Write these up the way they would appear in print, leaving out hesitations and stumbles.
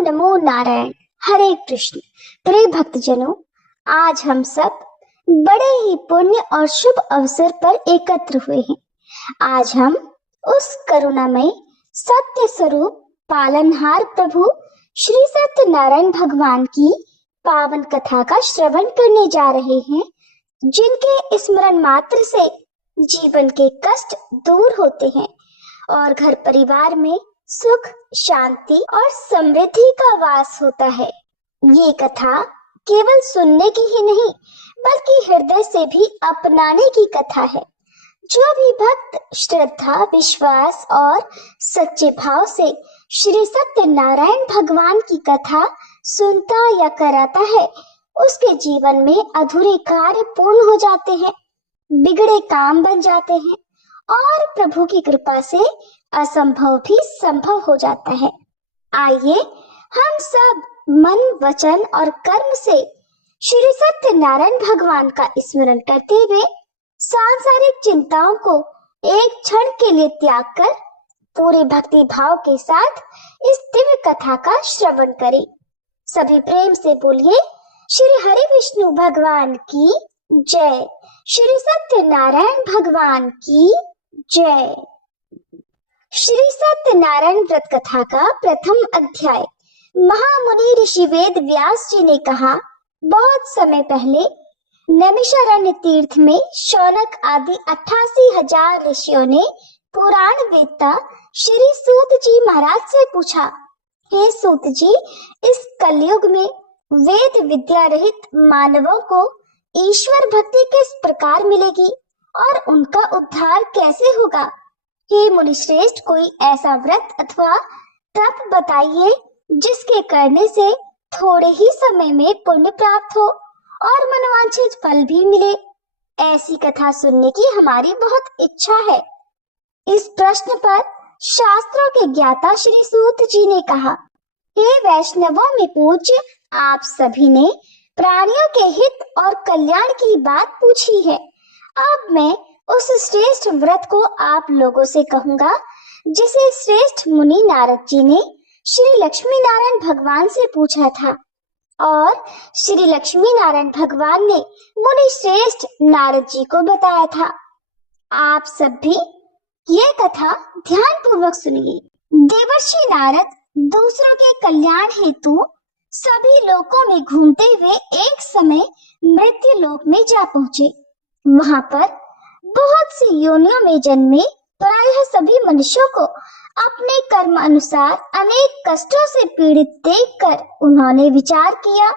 नमो नारायण। हरे कृष्ण। प्रिय भक्तजनों, आज हम सब बड़े ही पुण्य और शुभ अवसर पर एकत्र हुए हैं। आज हम उस करुणामय सत्य स्वरूप पालनहार प्रभु श्री सत्यनारायण भगवान की पावन कथा का श्रवण करने जा रहे हैं, जिनके स्मरण मात्र से जीवन के कष्ट दूर होते हैं और घर परिवार में सुख, शांति और समृद्धि का वास होता है। ये कथा केवल सुनने की ही नहीं, बल्कि हृदय से भी अपनाने की कथा है। जो भी भक्त श्रद्धा, विश्वास और सच्चे भाव से श्री सत्यनारायण भगवान की कथा सुनता या कराता है, उसके जीवन में अधूरे कार्य पूर्ण हो जाते हैं, बिगड़े काम बन जाते हैं और प्रभु की कृपा से असंभव भी संभव हो जाता है। आइए हम सब मन, वचन और कर्म से श्री सत्यनारायण भगवान का स्मरण करते हुए सांसारिक चिंताओं को एक क्षण के लिए त्याग कर पूरे भक्ति भाव के साथ इस दिव्य कथा का श्रवण करें। सभी प्रेम से बोलिए, श्री हरि विष्णु भगवान की जय। श्री सत्यनारायण भगवान की जय। श्री सत्यनारायण व्रत कथा का प्रथम अध्याय। महामुनि ऋषि वेद व्यास जी ने कहा, बहुत समय पहले नैमिषारण्य तीर्थ में शौनक आदि 88,000 ऋषियों ने पुराण वेदता श्री सूत जी महाराज से पूछा, हे सूत जी, इस कलयुग में वेद विद्या रहित मानवों को ईश्वर भक्ति किस प्रकार मिलेगी और उनका उद्धार कैसे होगा? हे मुनि श्रेष्ठ, कोई ऐसा व्रत अथवा तप बताइए जिसके करने से थोड़े ही समय में पुण्य प्राप्त हो और मनवांछित फल भी मिले। ऐसी कथा सुनने की हमारी बहुत इच्छा है। इस प्रश्न पर शास्त्रों के ज्ञाता श्री सूत जी ने कहा, हे वैष्णवों में पूज्य, आप सभी ने प्राणियों के हित और कल्याण की बात पूछी है। अब मैं उस श्रेष्ठ व्रत को आप लोगों से कहूंगा जिसे श्रेष्ठ मुनि नारद जी ने श्री लक्ष्मी नारायण भगवान से पूछा था और श्री लक्ष्मी नारायण भगवान ने मुनि श्रेष्ठ नारद जी को बताया था। आप सब भी ये कथा ध्यान पूर्वक सुनिए। देवर्षि नारद दूसरों के कल्याण हेतु सभी लोकों में घूमते हुए एक समय मृत्यु लोक में जा पहुंचे। वहां पर बहुत सी योनियों में जन्मे प्रायः सभी मनुष्यों को अपने कर्म अनुसार अनेक कष्टों से पीड़ित देखकर उन्होंने विचार किया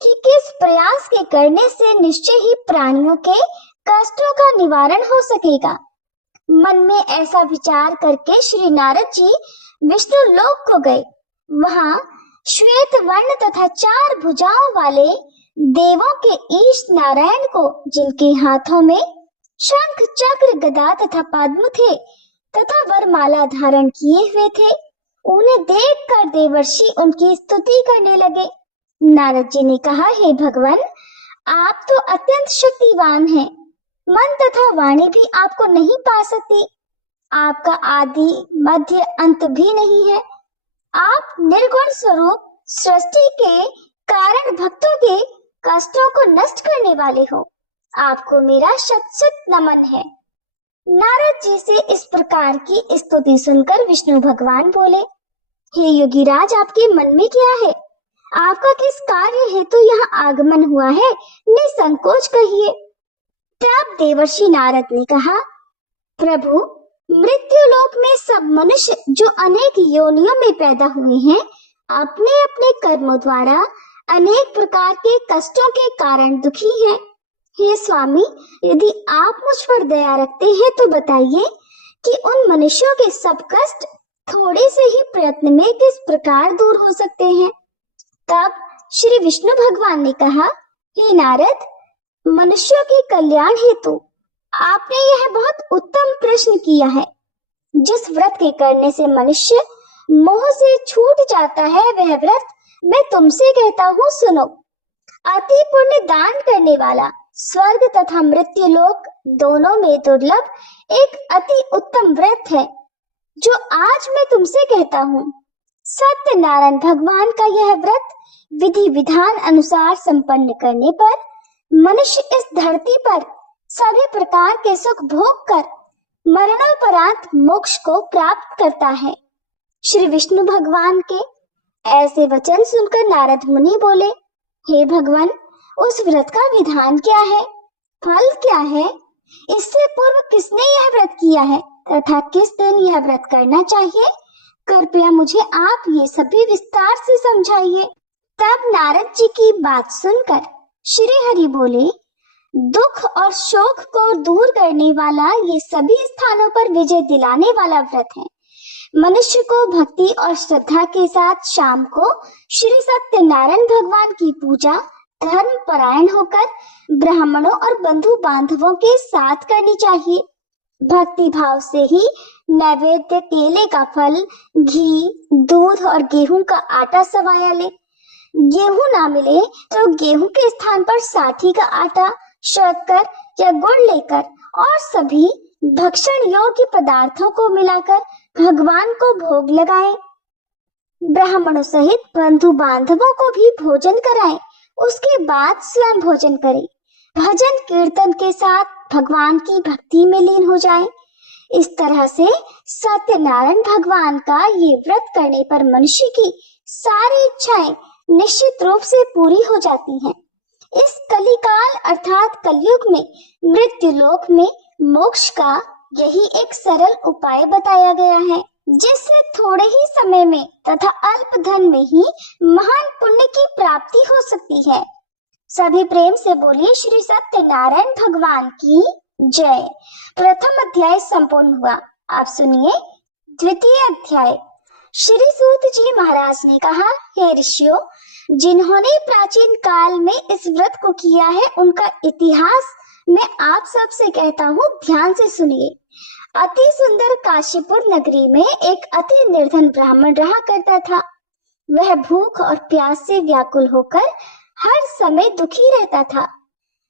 कि किस प्रयास के करने से निश्चय ही प्राणियों के कष्टों का निवारण हो सकेगा। मन में ऐसा विचार करके श्री नारद जी विष्णु लोक को गए। वहां श्वेत वर्ण तथा 4 भुजाओं वाले देवों के ईश नारायण को, जिनके हाथों में शंख, चक्र, गदा तथा पद्म थे तथा वरमाला धारण किए हुए थे, उन्हें देखकर देवर्षि उनकी स्तुति करने लगे। नारद जी ने कहा, हे भगवान, आप तो अत्यंत शक्तिवान हैं। मन तथा वाणी भी आपको नहीं पा सकती। आपका आदि, मध्य, अंत भी नहीं है। आप निर्गुण स्वरूप सृष्टि के कारण भक्तों के कष्टों को नष्ट करने वाले हो। आपको मेरा शत शत नमन है। नारद जी से इस प्रकार की स्तुति सुनकर विष्णु भगवान बोले, हे योगीराज, आपके मन में क्या है? आपका किस कार्य हेतु यहाँ आगमन हुआ है? निसंकोच कहिए। तब देवर्षि नारद ने कहा, प्रभु, मृत्यु लोक में सब मनुष्य जो अनेक योनियों में पैदा हुए हैं, अपने अपने कर्मों द्वारा अनेक प्रकार के कष्टों के कारण दुखी हैं। हे स्वामी, यदि आप मुझ पर दया रखते हैं तो बताइए कि उन मनुष्यों के सब कष्ट थोड़े से ही प्रयत्न में किस प्रकार दूर हो सकते हैं। तब श्री विष्णु भगवान ने कहा, हे नारद, मनुष्यों के कल्याण हेतु आपने यह बहुत उत्तम प्रश्न किया है। जिस व्रत के करने से मनुष्य मोह से छूट जाता है, वह व्रत मैं तुमसे कहता हूँ, सुनो। अति पुण्य दान करने वाला स्वर्ग तथा मृत्यु लोक दोनों में दुर्लभ एक अति उत्तम व्रत है, जो आज मैं तुमसे कहता हूँ। सत्यनारायण भगवान का यह व्रत विधि विधान अनुसार संपन्न करने पर मनुष्य इस धरती पर सभी प्रकार के सुख भोग कर मरणोपरांत मोक्ष को प्राप्त करता है। श्री विष्णु भगवान के ऐसे वचन सुनकर नारद मुनि बोले, हे भगवान, उस व्रत का विधान क्या है, फल क्या है, इससे पूर्व किसने यह व्रत किया है तथा किस दिन यह व्रत करना चाहिए, कृपया मुझे आप ये सभी विस्तार से समझाइए। तब नारद जी की बात सुनकर श्री हरि बोले, दुख और शोक को दूर करने वाला, ये सभी स्थानों पर विजय दिलाने वाला व्रत है। मनुष्य को भक्ति और श्रद्धा के साथ शाम को श्री सत्यनारायण भगवान की पूजा धर्म परायण होकर ब्राह्मणों और बंधु बांधवों के साथ करनी चाहिए। भक्ति भाव से ही नैवेद्य केले का फल, घी, दूध और गेहूं का आटा सवाया ले। गेहूं ना मिले तो गेहूं के स्थान पर साठी का आटा, शक्कर या गुड़ लेकर और सभी भक्षण योग्य पदार्थों को मिलाकर भगवान को भोग लगाएं। ब्राह्मणों सहित बंधु बांधवों को भी भोजन कराएं। उसके बाद स्वयं भोजन करें। भजन कीर्तन के साथ भगवान की भक्ति में लीन हो जाएं। इस तरह से सत्यनारायण भगवान का ये व्रत करने पर मनुष्य की सारी इच्छाएं निश्चित रूप से पूरी हो जाती हैं। इस कलिकाल अर्थात कलयुग में मृत्यु लोक में मोक्ष का यही एक सरल उपाय बताया गया है, जिससे थोड़े ही समय में तथा अल्प धन में ही महान पुण्य की प्राप्ति हो सकती है। सभी प्रेम से बोलिए श्री सत्यनारायण भगवान की जय। प्रथम अध्याय संपूर्ण हुआ। आप सुनिए द्वितीय अध्याय। श्री सूत जी महाराज ने कहा, हे ऋषियों, जिन्होंने प्राचीन काल में इस व्रत को किया है उनका इतिहास मैं आप सबसे कहता हूँ, ध्यान से सुनिए। अति सुंदर काशीपुर नगरी में एक अति निर्धन ब्राह्मण रहा करता था। वह भूख और प्यास से व्याकुल होकर हर समय दुखी रहता था।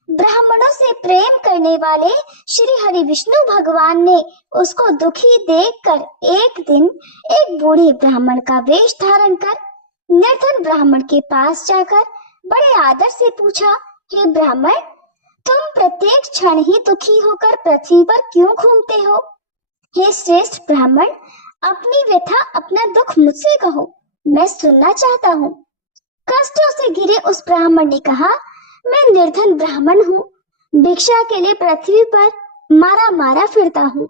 ब्राह्मणों से प्रेम करने वाले श्री हरि विष्णु भगवान ने उसको दुखी देखकर एक दिन एक बूढ़े ब्राह्मण का वेश धारण कर निर्धन ब्राह्मण के पास जाकर बड़े आदर से पूछा, हे ब्राह्मण, तुम प्रत्येक क्षण ही दुखी होकर पृथ्वी पर क्यों घूमते हो? हे श्रेष्ठ ब्राह्मण, अपनी व्यथा अपना दुख मुझसे कहो, मैं सुनना चाहता हूँ। कष्टों से घिरे उस ब्राह्मण ने कहा, मैं निर्धन ब्राह्मण हूँ, भिक्षा के लिए पृथ्वी पर मारा मारा फिरता हूँ।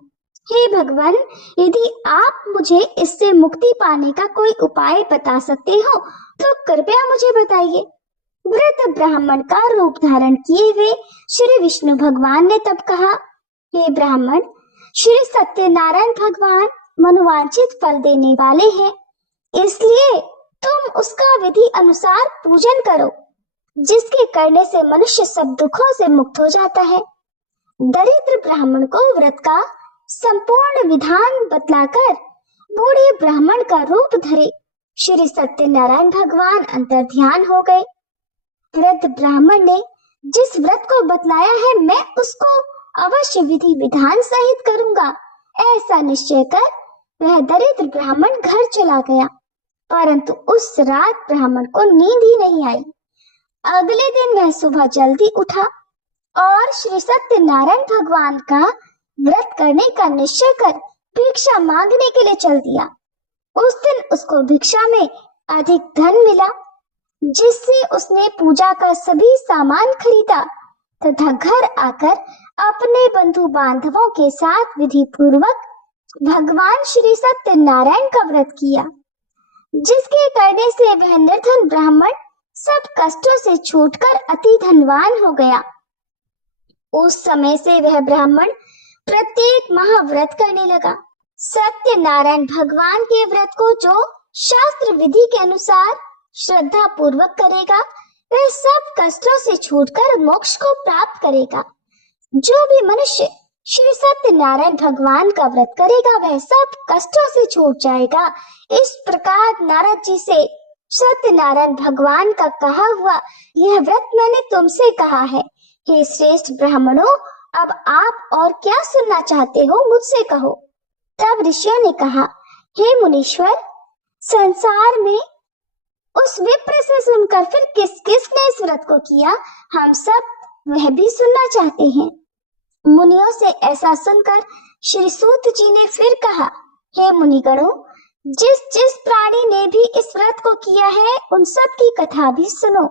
हे भगवान, यदि आप मुझे इससे मुक्ति पाने का कोई उपाय बता सकते हो तो कृपया मुझे बताइए। वृद्ध ब्राह्मण का रूप धारण किए हुए श्री विष्णु भगवान ने तब कहा, हे ब्राह्मण, श्री सत्यनारायण भगवान मनोवांछित फल देने वाले हैं, इसलिए तुम उसका विधि अनुसार पूजन करो, जिसके करने से मनुष्य सब दुखों से मुक्त हो जाता है। दरिद्र ब्राह्मण को व्रत का संपूर्ण विधान बतलाकर बूढ़े ब्राह्मण का रूप धरे श्री सत्यनारायण भगवान अंतर ध्यान हो गए। वृद्ध ब्राह्मण ने जिस व्रत को बतलाया है मैं उसको अवश्य विधि विधान सहित करूंगा, ऐसा निश्चय कर वह दरिद्र ब्राह्मण घर चला गया। परंतु उस रात ब्राह्मण को नींद ही नहीं आई। अगले दिन वह सुबह जल्दी उठा और श्री सत्यनारायण भगवान का व्रत करने का निश्चय कर भिक्षा मांगने के लिए चल दिया। उस दिन उसको भिक्षा में अधिक धन मिला, जिससे उसने पूजा का सभी सामान खरीदा तथा घर आकर अपने बंधु बांधवों के साथ विधि पूर्वक भगवान श्री सत्यनारायण का व्रत किया, जिसके करने से वह निर्धन ब्राह्मण सब कष्टों से छूटकर अति धनवान हो गया। उस समय से वह ब्राह्मण प्रत्येक माह व्रत करने लगा। सत्यनारायण भगवान के व्रत को जो शास्त्र विधि के अनुसार श्रद्धा पूर्वक करेगा वह सब कष्टों से छूटकर मोक्ष को प्राप्त करेगा। जो भी मनुष्य श्री सत्यनारायण भगवान का व्रत करेगा वह सब कष्टों से छूट जाएगा। इस प्रकार नारद जी से सत्यनारायण भगवान का कहा हुआ यह व्रत मैंने तुमसे कहा है। हे श्रेष्ठ ब्राह्मणों, अब आप और क्या सुनना चाहते हो मुझसे कहो। तब ऋषियों ने कहा, हे मुनीश्वर, संसार में उस विप्र से सुनकर फिर किस किसने इस व्रत को किया, हम सब वह भी सुनना चाहते हैं। मुनियों से ऐसा सुनकर श्री सूत जी ने फिर कहा, हे मुनिगणों, जिस जिस प्राणी ने भी इस व्रत को किया है उन सब की कथा भी सुनो।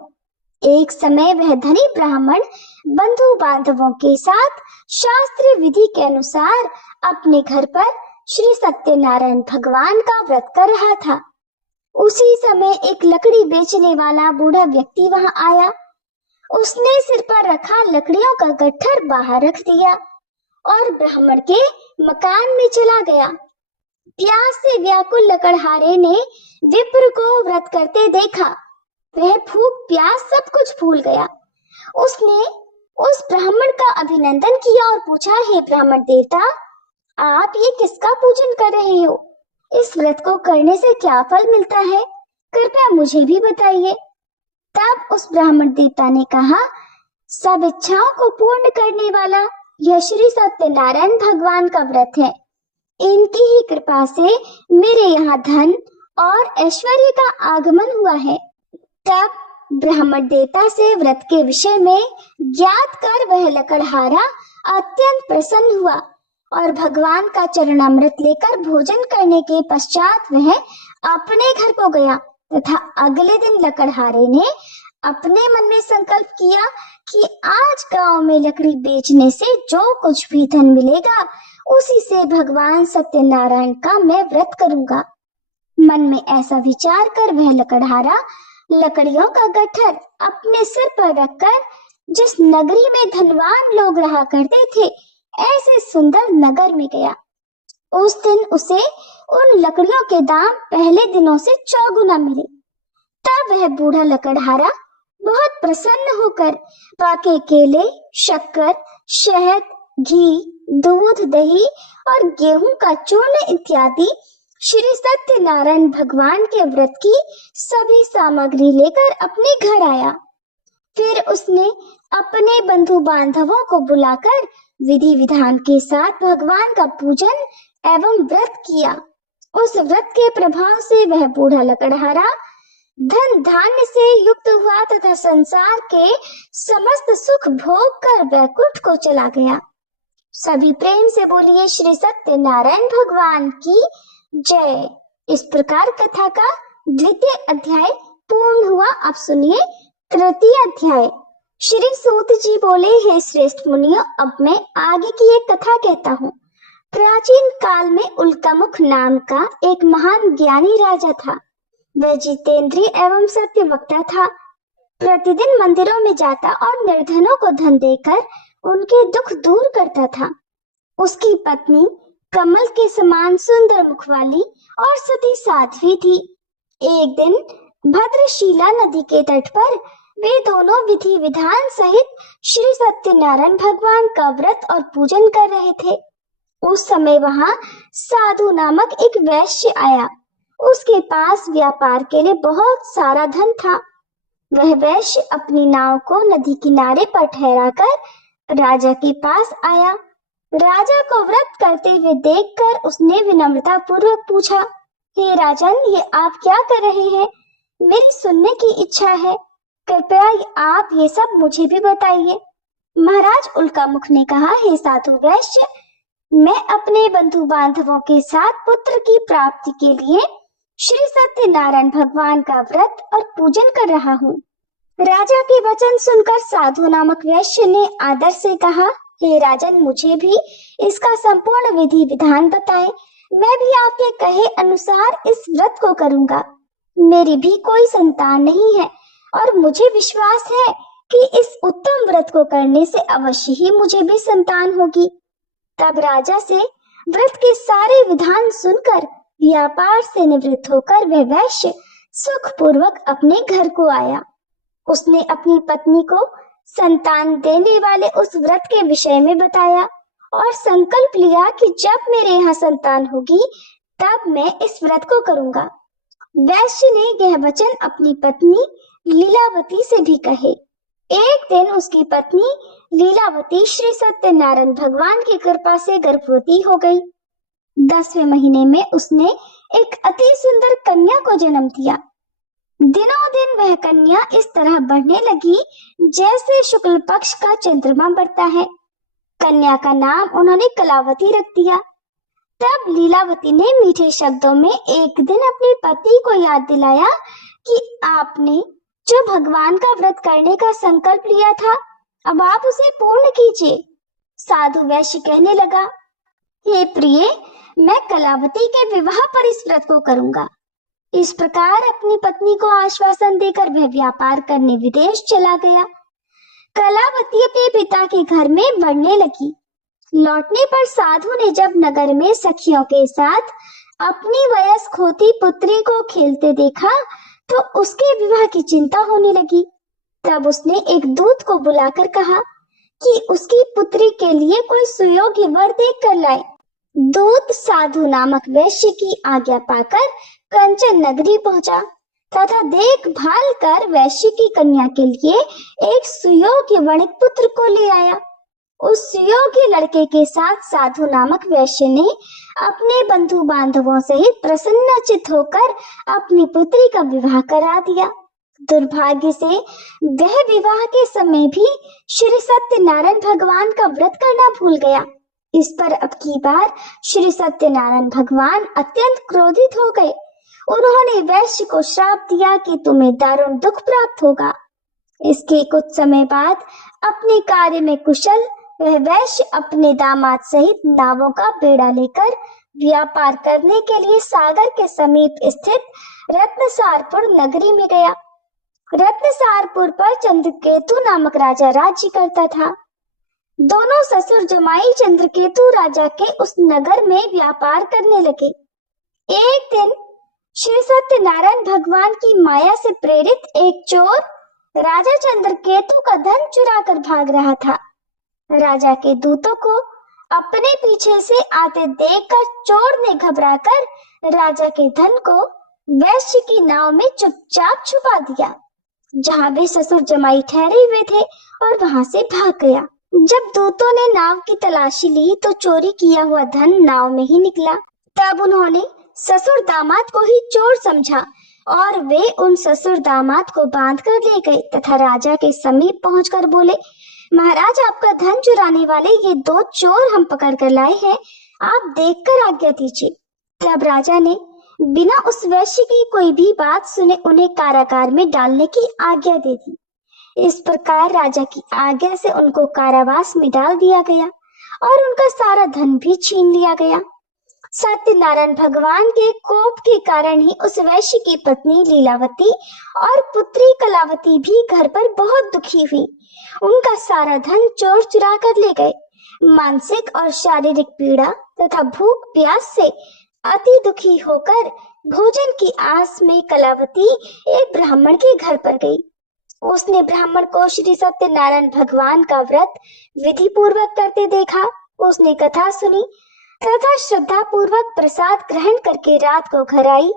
एक समय वह धनी ब्राह्मण बंधु बांधवों के साथ शास्त्रीय विधि के अनुसार अपने घर पर श्री सत्यनारायण भगवान का व्रत कर रहा था। उसी समय एक लकड़ी बेचने वाला बूढ़ा व्यक्ति वहां आया। उसने सिर पर रखा लकड़ियों का गट्ठर बाहर रख दिया और ब्राह्मण के मकान में चला गया। प्यास से व्याकुल लकड़हारे ने विप्र को व्रत करते देखा। वह भूख प्यास सब कुछ भूल गया। उसने उस ब्राह्मण का अभिनंदन किया और पूछा, हे ब्राह्मण देवता, आप ये किसका पूजन कर रहे हो? इस व्रत को करने से क्या फल मिलता है? कृपया मुझे भी बताइए। तब उस ब्राह्मण देवता ने कहा, सब इच्छाओं को पूर्ण करने वाला यह श्री सत्यनारायण भगवान का व्रत है। इनकी ही कृपा से मेरे यहाँ धन और ऐश्वर्य का आगमन हुआ है। तब ब्राह्मण देवता से व्रत के विषय में ज्ञात कर वह लकड़हारा अत्यंत प्रसन्न हुआ और भगवान का चरणामृत लेकर भोजन करने के पश्चात वह अपने घर को गया तथा अगले दिन लकड़हारे ने अपने मन में संकल्प किया कि आज गांव में लकड़ी बेचने से जो कुछ भी धन मिलेगा उसी से भगवान सत्यनारायण का मैं व्रत करूंगा। मन में ऐसा विचार कर वह लकड़हारा लकड़ियों का गट्ठर अपने सिर पर रखकर जिस नगरी में धनवान लोग रहा करते थे ऐसे सुंदर नगर में गया। उस दिन उसे उन लकड़ियों के दाम पहले दिनों से चौगुना मिले। तब वह बूढ़ा लकड़हारा बहुत प्रसन्न होकर पाके केले, शक्कर, शहद, घी, दूध, दही और गेहूं का चूर्ण इत्यादि श्री सत्यनारायण भगवान के व्रत की सभी सामग्री लेकर अपने घर आया। फिर उसने अपने बंधु बांधवों को बुलाकर विधि विधान के साथ भगवान का पूजन एवं व्रत किया। उस व्रत के प्रभाव से वह बूढ़ा लकड़हारा धन धान्य से युक्त हुआ तथा संसार के समस्त सुख भोग कर वैकुंठ को चला गया। सभी प्रेम से बोलिए श्री सत्यनारायण भगवान की जय। इस प्रकार कथा का द्वितीय अध्याय पूर्ण हुआ। अब सुनिए तृतीय अध्याय। श्री सूत जी बोले, हे श्रेष्ठ मुनियों, अब मैं आगे की एक कथा कहता हूँ। प्राचीन काल में उल्कामुख नाम का एक महान ज्ञानी राजा था। वह जितेंद्रिय एवं सत्यवक्ता था। प्रतिदिन मंदिरों में जाता और निर्धनों को धन देकर उनके दुख दूर करता था। उसकी पत्नी कमल के समान सुंदर मुख वाली और सती साध्वी थी। एक दिन भद्रशिला नदी के तट पर वे दोनों विधि विधान सहित श्री सत्यनारायण भगवान का व्रत और पूजन कर रहे थे। उस समय वहां साधु नामक एक वैश्य आया। उसके पास व्यापार के लिए बहुत सारा धन था। वह वैश्य अपनी नाव को नदी किनारे पर ठहराकर राजा के पास आया। राजा को व्रत करते हुए देखकर उसने विनम्रता पूर्वक पूछा, हे राजन, ये आप क्या कर रहे हैं? मेरी सुनने की इच्छा है, कृपया आप ये सब मुझे भी बताइए। महाराज उल्कामुख ने कहा, हे साधु वैश्य, मैं अपने बंधु बांधवों के साथ पुत्र की प्राप्ति के लिए श्री सत्यनारायण भगवान का व्रत और पूजन कर रहा हूँ। राजा के वचन सुनकर साधु नामक वैश्य ने आदर से कहा, हे राजन, मुझे भी इसका संपूर्ण विधि विधान बताएं। मैं भी आपके कहे अनुसार इस व्रत को करूंगा। मेरी भी कोई संतान नहीं है और मुझे विश्वास है कि इस उत्तम व्रत को करने से अवश्य ही मुझे भी संतान होगी। तब राजा से व्रत के सारे विधान सुनकर व्यापार से निवृत्त होकर वह वैश्य सुखपूर्वक अपने घर को आया। उसने अपनी पत्नी को संतान देने वाले उस व्रत के विषय में बताया और संकल्प लिया कि जब मेरे यहाँ संतान होगी तब मैं इस व्रत को करूंगा। वैश्य ने यह वचन अपनी पत्नी लीलावती से भी कहे। एक दिन उसकी पत्नी लीलावती श्री सत्यनारायण भगवान की कृपा से गर्भवती हो गई। 10वें महीने में उसने एक अति सुंदर कन्या को जन्म दिया। दिनों दिन वह कन्या इस तरह बढ़ने लगी जैसे शुक्ल पक्ष का चंद्रमा बढ़ता है। कन्या का नाम उन्होंने कलावती रख दिया। तब लीलावती ने मीठे शब्दों में एक दिन अपने पति को याद दिलाया कि आपने जो भगवान का व्रत करने का संकल्प लिया था, अब आप उसे पूर्ण कीजिए। साधु वैश्य कहने लगा, हे प्रिय, मैं कलावती के विवाह पर इस व्रत को करूंगा। इस प्रकार अपनी पत्नी को आश्वासन देकर वह व्यापार करने विदेश चला गया। कलावती अपने पिता के घर में बढ़ने लगी। लौटने पर साधु ने जब नगर में सखियों के साथ अपनी वयस्क होती पुत्री को खेलते देखा तो उसके विवाह की चिंता होने लगी। तब उसने एक दूत को बुलाकर कहा कि उसकी पुत्री के लिए कोई सुयोग्य वर देख कर लाए। दूत साधु नामक वैश्य की आज्ञा पाकर कंचन नगरी पहुंचा तथा देखभाल कर वैश्य की कन्या के लिए एक सुयोग्य वणिक पुत्र को ले आया। उस सुयोग्य लड़के के साथ साधु नामक वैश्य ने अपने बंधु बांधवों सहित प्रसन्नचित्त होकर अपनी पुत्री का विवाह करा दिया। दुर्भाग्य से वह विवाह के समय भी श्री सत्यनारायण भगवान का व्रत करना भूल गया। इस पर अब की बार श्री सत्यनारायण भगवान अत्यंत क्रोधित हो गए। उन्होंने वैश्य को श्राप दिया कि तुम्हें दारुण दुख प्राप्त होगा। इसके कुछ समय बाद अपने कार्य में कुशल वह वैश्य अपने दामाद सहित नावों का बेड़ा लेकर व्यापार करने के लिए सागर के समीप स्थित रत्नसारपुर नगरी में गया। रत्नसारपुर पर चंद्रकेतु नामक राजा राज्य करता था। दोनों ससुर जमाई चंद्रकेतु राजा के उस नगर में व्यापार करने लगे। एक दिन श्री सत्यनारायण भगवान की माया से प्रेरित एक चोर राजा चंद्रकेतु का धन चुरा कर भाग रहा था। राजा के दूतों को अपने पीछे से आते देखकर चोर ने घबराकर राजा के धन को वैश्य की नाव में चुपचाप छुपा दिया, जहां वे ससुर जमाई ठहरे हुए थे, और वहां से भाग गया। जब दूतों ने नाव की तलाशी ली तो चोरी किया हुआ धन नाव में ही निकला। तब उन्होंने ससुर दामाद को ही चोर समझा और वे उन ससुर दामाद को बांध कर ले गए तथा राजा के समीप पहुंचकर बोले, महाराज, आपका धन चुराने वाले ये दो चोर हम पकड़ कर लाए हैं, आप देखकर आज्ञा दीजिए। तब राजा ने बिना उस वैश्य की कोई भी बात सुने उन्हें कारागार में डालने की आज्ञा दे दी। इस प्रकार राजा की आज्ञा से उनको कारावास में डाल दिया गया और उनका सारा धन भी छीन लिया गया। सत्यनारायण भगवान के कोप के कारण ही उस वैश्य की पत्नी लीलावती और पुत्री कलावती भी घर पर बहुत दुखी हुई। उनका सारा धन चोर चुरा कर ले गए। मानसिक और शारीरिक पीड़ा तथा भूख प्यास से अति दुखी होकर भोजन की आस में कलावती एक ब्राह्मण के घर पर गई। उसने ब्राह्मण को श्री सत्यनारायण भगवान का व्रत विधि पूर्वक करते देखा। उसने कथा सुनी तथा श्रद्धा पूर्वक प्रसाद ग्रहण करके रात को घर आई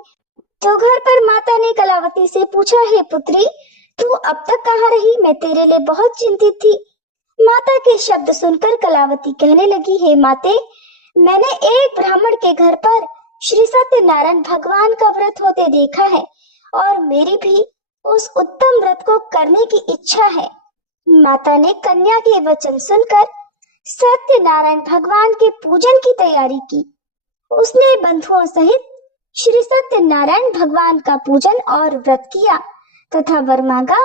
तो घर पर माता ने कलावती से पूछा, हे पुत्री, तू अब तक कहाँ रही? मैं तेरे लिए बहुत चिंतित थी। माता के शब्द सुनकर कलावती कहने लगी, हे माते, मैंने एक ब्राह्मण के घर पर श्री सत्यनारायण भगवान का व्रत होते देखा है और मेरी भी उस उत्तम व्रत को करने की इच्छा है। माता ने कन्या के वचन सुनकर सत्यनारायण भगवान के पूजन की तैयारी की। उसने बंधुओं सहित श्री सत्यनारायण भगवान का पूजन और व्रत किया तथा वर मांगा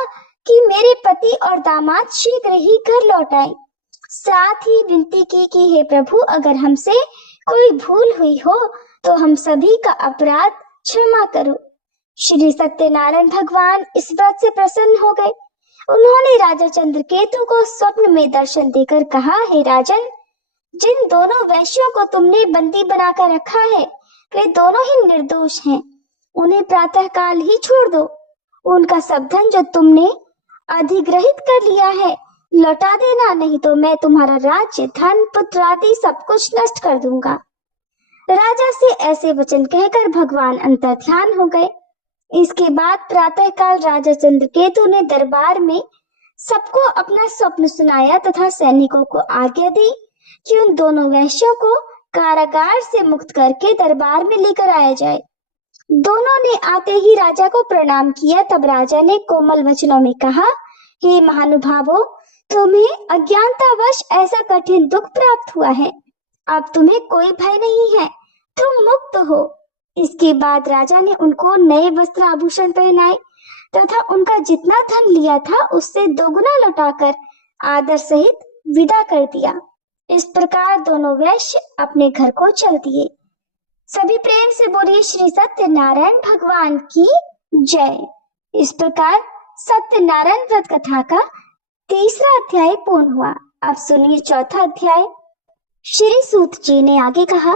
कि मेरे पति और दामाद शीघ्र ही घर लौट आए। साथ ही विनती की कि हे प्रभु, अगर हमसे कोई भूल हुई हो तो हम सभी का अपराध क्षमा करो। श्री सत्यनारायण भगवान इस बात से प्रसन्न हो गए। उन्होंने राजा चंद्रकेतु को स्वप्न में दर्शन देकर कहा, हे राजन, जिन दोनों वैश्यों को तुमने बंदी बनाकर रखा है वे दोनों ही निर्दोष हैं। उन्हें प्रातः काल ही छोड़ दो। उनका सब धन जो तुमने अधिग्रहित कर लिया है लौटा देना, नहीं तो मैं तुम्हारा राज्य, धन, पुत्र आदि सब कुछ नष्ट कर दूंगा। राजा से ऐसे वचन कहकर भगवान अंतर्ध्यान हो गए। इसके बाद प्रातः काल राजा चंद्रकेतु ने दरबार में सबको अपना स्वप्न सुनाया तथा सैनिकों को आज्ञा दी कि उन दोनों वैश्यों को कारागार से मुक्त करके दरबार में लेकर आया जाए। दोनों ने आते ही राजा को प्रणाम किया। तब राजा ने कोमल वचनों में कहा, हे महानुभावों, तुम्हें अज्ञानतावश ऐसा कठिन दुख प्राप्त हुआ है। अब तुम्हें कोई भय नहीं है, तुम मुक्त हो। इसके बाद राजा ने उनको नए वस्त्र आभूषण पहनाए तथा उनका जितना धन लिया था उससे दोगुना लौटाकर आदर सहित विदा कर दिया। इस प्रकार दोनों वैश्य अपने घर को चल दिए। सभी प्रेम से बोलिए श्री सत्यनारायण भगवान की जय। इस प्रकार सत्यनारायण व्रत कथा का तीसरा अध्याय पूर्ण हुआ। अब सुनिए चौथा अध्याय। श्री सूत जी ने आगे कहा,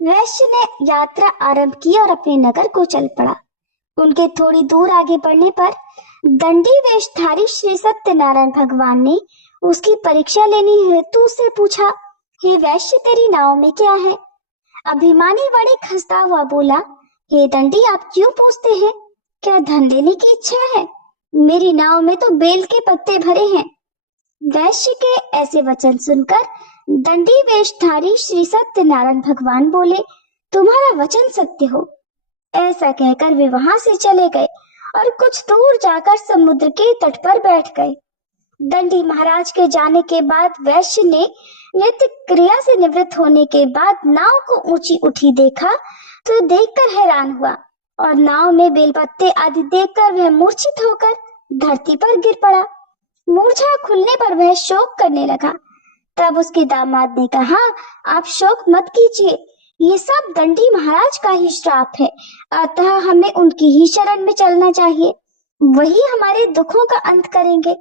वैश्य ने यात्रा आरंभ की और अपने नगर को चल पड़ा। उनके थोड़ी दूर आगे बढ़ने पर दंडी वेशधारी श्री सत्यनारायण भगवान ने उसकी परीक्षा लेनी हेतु उससे पूछा, हे वैश्य, तेरी नाव में क्या है? अभिमानी वाणी खसता हुआ बोला, हे दंडी, आप क्यों पूछते हैं? क्या धन लेने की इच्छा है? मेरी नाव में तो बेल के पत्ते भरे हैं। वैश्य के ऐसे वचन सुनकर दंडी वेशधारी श्री सत्यनारायण भगवान बोले, तुम्हारा वचन सत्य हो। ऐसा कहकर वे वहां से चले गए और कुछ दूर जाकर समुद्र के तट पर बैठ गए। दंडी महाराज के जाने के बाद वैश्य ने नित्य क्रिया से निवृत्त होने के बाद नाव को ऊंची उठी देखा तो देखकर हैरान हुआ और नाव में बेलपत्ते आदि देखकर वह मूर्छित होकर धरती पर गिर पड़ा। मूर्छा खुलने पर वह शोक करने लगा। तब उसके दामाद ने कहा, आप शोक मत कीजिए, ये सब दंडी महाराज का ही श्राप है, अतः हमें उनकी ही शरण में चलना चाहिए, वही हमारे दुखों का अंत करेंगे।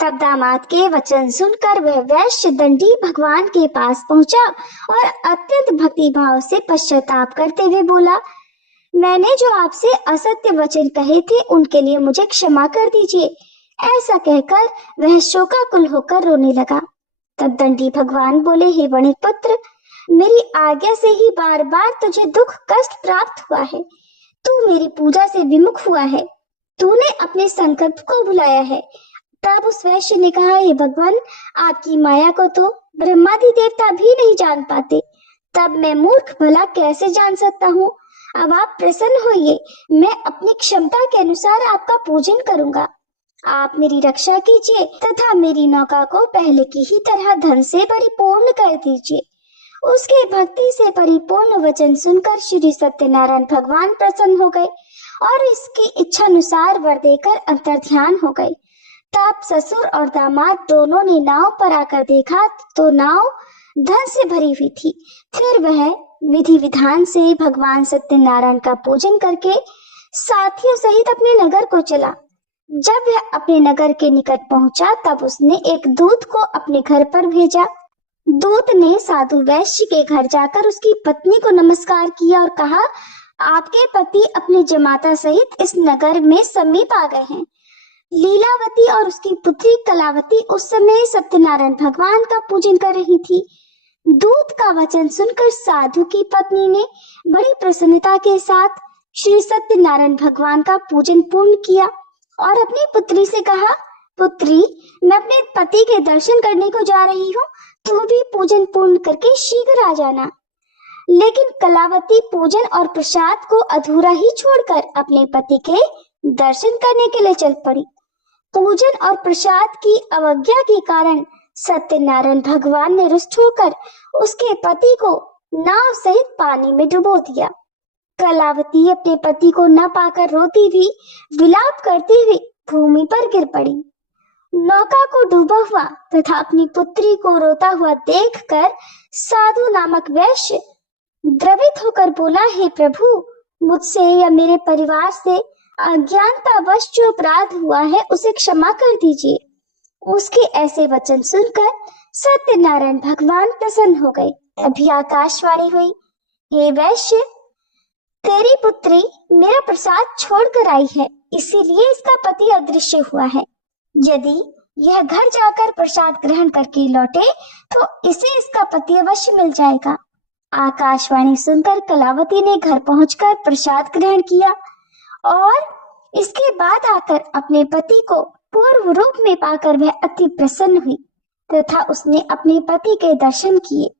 तब दामाद के वचन सुनकर वह वैश्य दंडी भगवान के पास पहुंचा और अत्यंत भक्ति भाव से पश्चाताप करते हुए बोला, मैंने जो आपसे असत्य वचन कहे थे उनके लिए मुझे क्षमा कर दीजिए। ऐसा कहकर वह शोकाकुल होकर रोने लगा। तब दंडी भगवान बोले, हे वणिक पुत्र, मेरी आज्ञा से ही बार बार तुझे दुख कष्ट प्राप्त हुआ है। तू मेरी पूजा से विमुख हुआ है, तूने अपने संकल्प को भुलाया है। तब उस वैश्य ने कहा, हे भगवान, आपकी माया को तो ब्रह्मादि देवता भी नहीं जान पाते, तब मैं मूर्ख भला कैसे जान सकता हूँ। अब आप प्रसन्न होइए, मैं अपनी क्षमता के अनुसार आपका पूजन करूंगा। आप मेरी रक्षा कीजिए तथा मेरी नौका को पहले की ही तरह धन से परिपूर्ण कर दीजिए। उसके भक्ति से परिपूर्ण वचन सुनकर श्री सत्यनारायण भगवान प्रसन्न हो गए और इसकी इच्छा अनुसार वर देकर अंतर्ध्यान हो गए। तब ससुर और दामाद दोनों ने नाव पर आकर देखा तो नाव धन से भरी हुई थी। फिर वह विधि विधान से भगवान सत्यनारायण का पूजन करके साथियों सहित अपने नगर को चला। जब वह अपने नगर के निकट पहुंचा तब उसने एक दूत को अपने घर पर भेजा। दूत ने साधु वैश्य के घर जाकर उसकी पत्नी को नमस्कार किया और कहा, आपके पति अपने जमाता सहित इस नगर में समीप आ गए हैं। लीलावती और उसकी पुत्री कलावती उस समय सत्यनारायण भगवान का पूजन कर रही थी। दूत का वचन सुनकर साधु की पत्नी ने बड़ी प्रसन्नता के साथ श्री सत्यनारायण भगवान का पूजन पूर्ण किया और अपनी पुत्री से कहा, पुत्री, मैं अपने पति के दर्शन करने को जा रही हूँ, तू भी पूजन पूर्ण करके शीघ्र आ जाना। लेकिन कलावती पूजन और प्रसाद को अधूरा ही छोड़कर अपने पति के दर्शन करने के लिए चल पड़ी। पूजन और प्रसाद की अवज्ञा के कारण सत्यनारायण भगवान ने रुष्ट होकर उसके पति को नाव सहित पानी में डुबो दिया। कलावती अपने पति को न पाकर रोती हुई विलाप करती हुई भूमि पर गिर पड़ी। नौका को डूबा हुआ तथा अपनी पुत्री को रोता हुआ देखकर साधु नामक वैश्य द्रवित होकर बोला, हे प्रभु, मुझसे या मेरे परिवार से अज्ञानतावश जो अपराध हुआ है उसे क्षमा कर दीजिए। उसके ऐसे वचन सुनकर सत्यनारायण भगवान प्रसन्न हो गए। अभी आकाशवाणी हुई, हे वैश्य, तेरी पुत्री मेरा प्रसाद छोड़कर आई है, इसीलिए इसका पति अदृश्य हुआ है। यदि यह घर जाकर प्रसाद ग्रहण करके लौटे तो इसे इसका पति अवश्य मिल जाएगा। आकाशवाणी सुनकर कलावती ने घर पहुंचकर प्रसाद ग्रहण किया और इसके बाद आकर अपने पति को पूर्व रूप में पाकर वह अति प्रसन्न हुई तथा उसने अपने पति के दर्शन किए।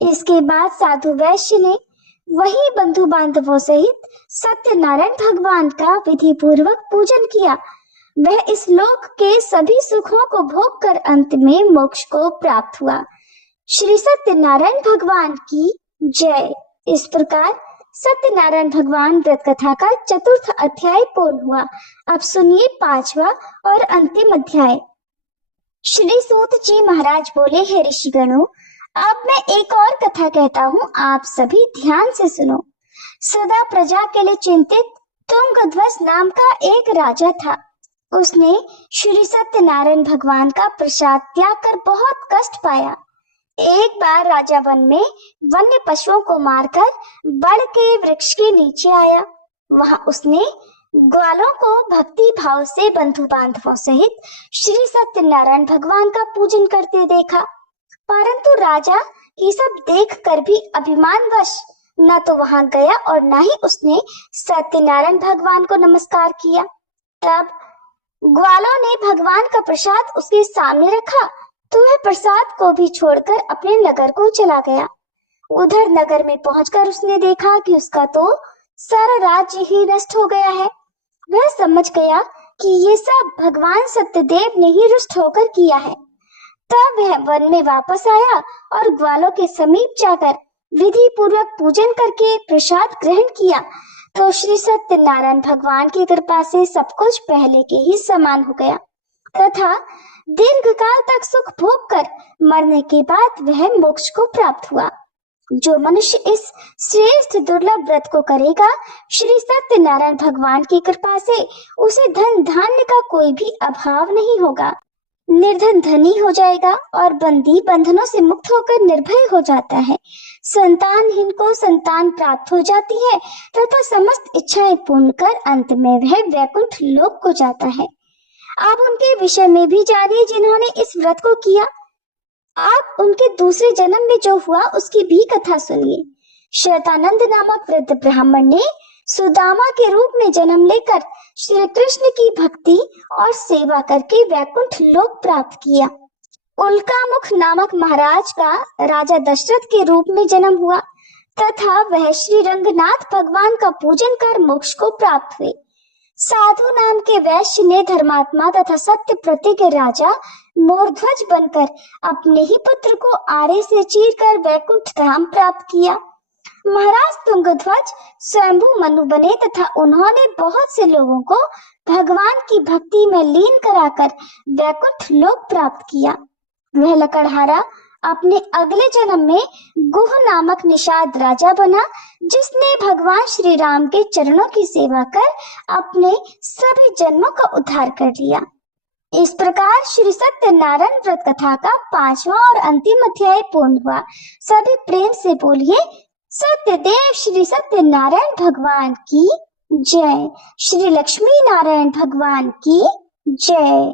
इसके बाद साधु वैश्य ने वही बंधु बांधवों सहित सत्यनारायण भगवान का विधि पूर्वक पूजन किया। वह इस लोक के सभी सुखों को भोग कर अंत में मोक्ष को प्राप्त हुआ। श्री सत्यनारायण भगवान की जय। इस प्रकार सत्यनारायण भगवान व्रत कथा का चतुर्थ अध्याय पूर्ण हुआ। अब सुनिए पांचवा और अंतिम अध्याय। श्री सूत जी महाराज बोले, हे ऋषिगणों, अब मैं एक और कथा कहता हूँ, आप सभी ध्यान से सुनो। सदा प्रजा के लिए चिंतित तुंगध्वज नाम का एक राजा था। उसने श्री सत्यनारायण भगवान का प्रसाद त्याग कर बहुत कष्ट पाया। एक बार राजा वन में वन्य पशुओं को मारकर बड़ के वृक्ष के नीचे आया। वहां उसने ग्वालों को भक्ति भाव से बंधु बांधवों सहित श्री सत्यनारायण भगवान का पूजन करते देखा, परंतु राजा ये सब देख कर भी अभिमानवश न तो वहां गया और न ही उसने सत्यनारायण भगवान को नमस्कार किया। तब ग्वालों ने भगवान का प्रसाद उसके सामने रखा तो वह प्रसाद को भी छोड़कर अपने नगर को चला गया। उधर नगर में पहुंचकर उसने देखा कि उसका तो सारा राज्य ही नष्ट हो गया है। वह समझ गया कि ये सब भगवान सत्यदेव ने ही रुष्ट होकर किया है। तब वह वन में वापस आया और ग्वालों के समीप जाकर विधि पूर्वक पूजन करके प्रसाद ग्रहण किया तो श्री सत्यनारायण भगवान की कृपा से सब कुछ पहले के ही समान हो गया तथा दीर्घ काल तक सुख भोग कर मरने के बाद वह मोक्ष को प्राप्त हुआ। जो मनुष्य इस श्रेष्ठ दुर्लभ व्रत को करेगा, श्री सत्यनारायण भगवान की कृपा से उसे धन धान्य का कोई भी अभाव नहीं होगा। निर्धन धनी हो जाएगा और बंदी बंधनों से मुक्त होकर निर्भय हो जाता है। संतानहीन को संतान प्राप्त हो जाती है तथा समस्त इच्छाएं पूर्ण कर अंत में वह वैकुंठ लोक को जाता है। आप उनके विषय में भी जानिए जिन्होंने इस व्रत को किया। आप उनके दूसरे जन्म में जो हुआ उसकी भी कथा सुनिए। श्वेतानंद नामक वृद्ध ब्राह्मण ने सुदामा के रूप में जन्म लेकर श्री कृष्ण की भक्ति और सेवा करके वैकुंठ लोक प्राप्त किया। उल्कामुख नामक महाराज का राजा दशरथ के रूप में जन्म हुआ तथा वह श्री रंगनाथ भगवान का पूजन कर मोक्ष को प्राप्त हुए। साधु नाम के वैश्य ने धर्मात्मा तथा सत्य प्रतिज्ञ राजा मोरध्वज बनकर अपने ही पुत्र को आरे से चीरकर वैकुंठ धाम प्राप्त किया। महाराज तुंगध्वज स्वयंभू मनु बने तथा उन्होंने बहुत से लोगों को भगवान की भक्ति में लीन कराकर वैकुंठ लोक प्राप्त किया। वह लकड़हारा अपने अगले जन्म में गुह नामक निषाद राजा बना, जिसने भगवान श्री राम के चरणों की सेवा कर अपने सभी जन्मों का उद्धार कर लिया। इस प्रकार श्री सत्यनारायण व्रत कथा का पांचवा और अंतिम अध्याय पूर्ण हुआ। सभी प्रेम से बोलिए, सत्यदेव श्री सत्यनारायण भगवान की जय। श्री लक्ष्मी नारायण भगवान की जय।